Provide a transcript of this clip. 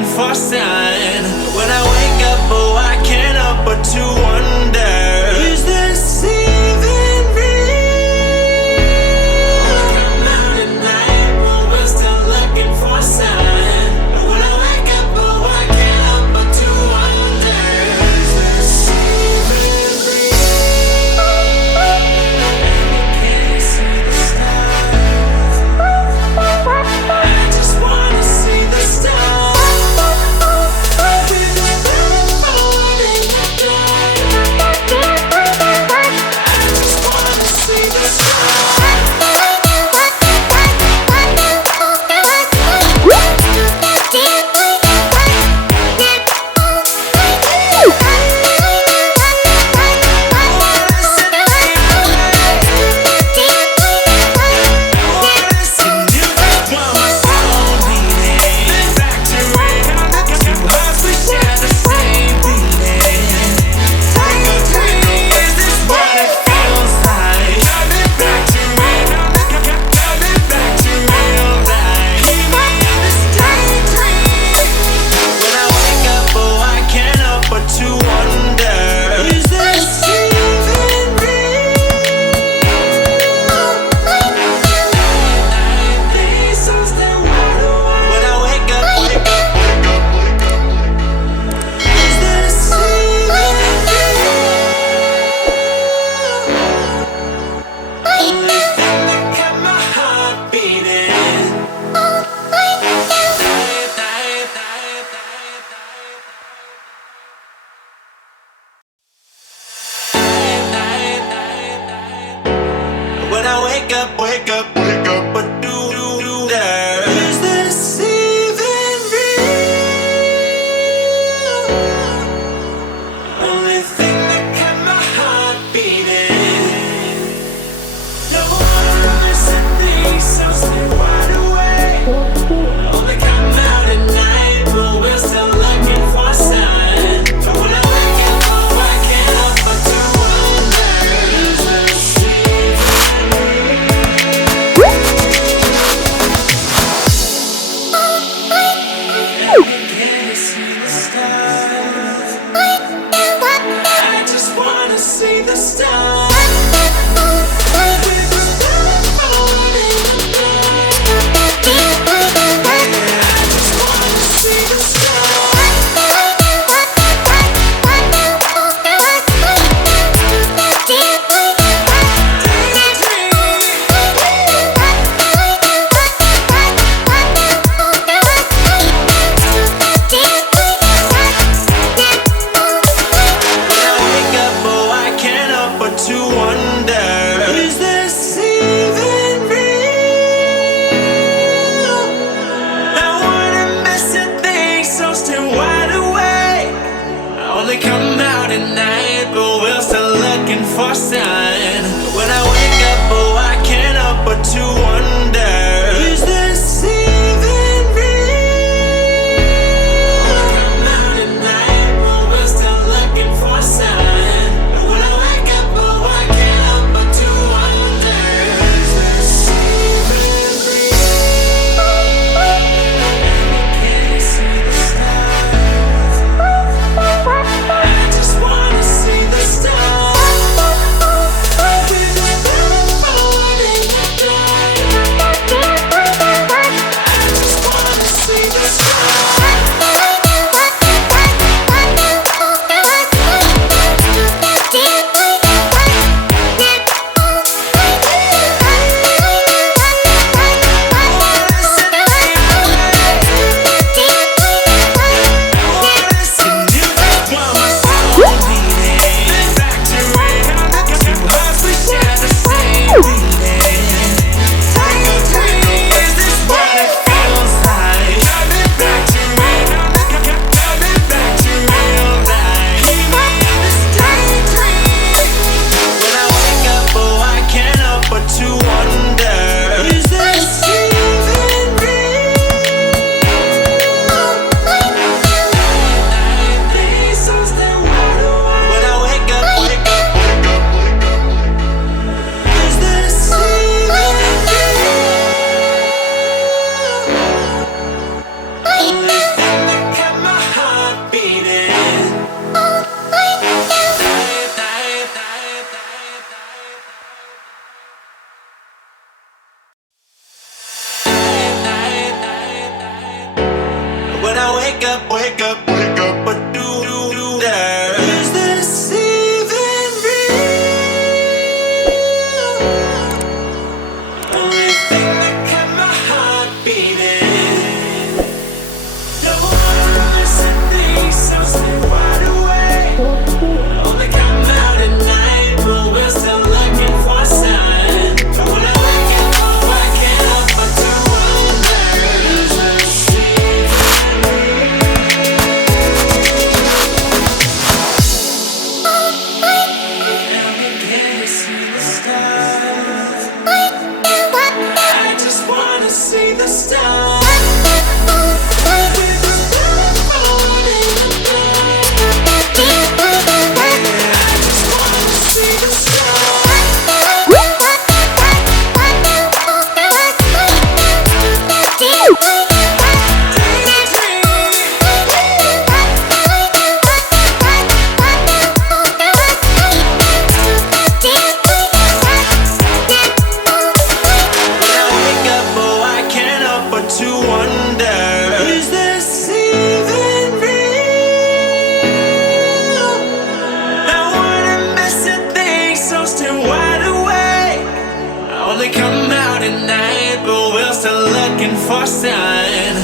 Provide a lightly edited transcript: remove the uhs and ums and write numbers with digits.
looking for sign. When I wake up, oh, I can't help but to wonder, is this even real? Come out at night, but we're still looking for sign. When I wake up, oh, I can't help but to wonder, is this even real? Can you see the stars? I just wanna see the stars. When I wake up, what do there? Is this even real? Only thing that kept my heart beating. No more missing things, so stay wide awake. Only come out at night, but we're still looking for sign. But when I wake up, oh, I can't help but to wonder, is this even Can you see the stars? I just wanna see the stars. To wonder, is this even real? I wanna missing things, so stay wide awake. I only come out at night, but we're still looking for sign. When I wake up, oh, I can't help but to wonder, is this even real? Come out at night, but we're still looking for sign. wake up, but do that? Is this even real? Only thing that kept my heart beating. Don't wanna listen to these songs, stay wide awake. Only come out at night, but we're still looking for a sign. But when I wake up, I can't help but to wonder, is this even real? And we can't see the stars. I just wanna see the stars. To wonder, is this even real? I wanna miss a thing, so stay wide awake. I only come out at night, but we're still looking for sign.